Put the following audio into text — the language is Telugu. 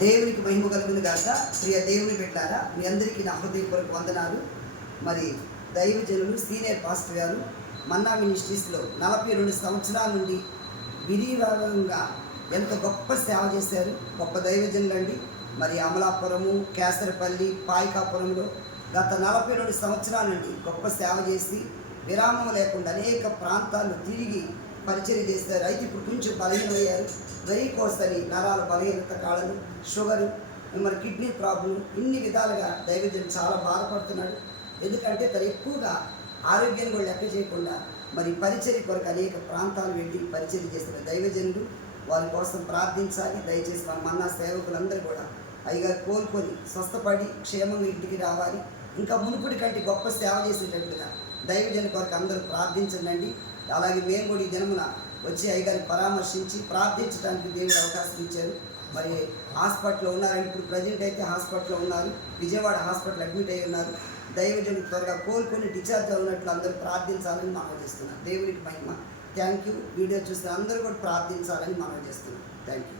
దేవునికి మహిమ కలుగును గాక. ప్రియ దేవుని పెట్టారా, మీ అందరికీ నా హృదయపూర్వక వందనాలు. మరి దైవజనులు సీనియర్ పాస్టర్ గారు మన్నా మినిస్ట్రీస్లో 42 సంవత్సరాల నుండి విరివిగా ఎంత గొప్ప సేవ చేశారు. గొప్ప దైవజనులు అండి. మరి అమలాపురము, కేసరపల్లి, పాయకాపురంలో గత 42 సంవత్సరాల నుండి గొప్ప సేవ చేసి విరామం లేకుండా అనేక ప్రాంతాల్లో తిరిగి పరిచయం చేస్తారు. అయితే ఇప్పుడు కొంచెం బలహీనమయ్యారు. వెరికోస్ అని నరాల బలహీనత, కాళ్ళను, షుగరు, మరి కిడ్నీ ప్రాబ్లం, ఇన్ని విధాలుగా దైవజనుడు చాలా బాధపడుతున్నాడు. ఎందుకంటే తను ఎక్కువగా ఆరోగ్యాన్ని కూడా లెక్క చేయకుండా మరి పరిచర్య కొరకు అనేక ప్రాంతాలు వెళ్ళి పరిచర్య చేస్తున్న దైవజనుడు. వారి కోసం ప్రార్థించాలి. దయచేసి మన మన్నా సేవకులందరూ కూడా అయ్యగారు కోలుకొని స్వస్థపడి క్షేమంగా ఇంటికి రావాలి. ఇంకా మునుపటి కంటే గొప్ప సేవ చేసేటట్టుగా దైవజనుల కొరకు అందరూ ప్రార్థించండి. అలాగే మేము కూడా ఈ దినమున వచ్చి అయ్యగారిని పరామర్శించి ప్రార్థించడానికి దేవుడు అవకాశం ఇచ్చారు. మరి హాస్పిటల్లో ఉన్నారండి. ఇప్పుడు ప్రజెంట్ అయితే హాస్పిటల్లో ఉన్నారు. విజయవాడ హాస్పిటల్ అడ్మిట్ అయ్యి ఉన్నారు. దైవజనుడు త్వరగా కోలుకొని డిశ్చార్జ్ అవునట్లు అందరూ ప్రార్థించాలని మనవి చేస్తున్నాను. దేవునికి మహిమ. Thank you. వీడియో చూసిన అందరూ కూడా ప్రార్థించాలని మనవి చేస్తున్నాను. Thank you.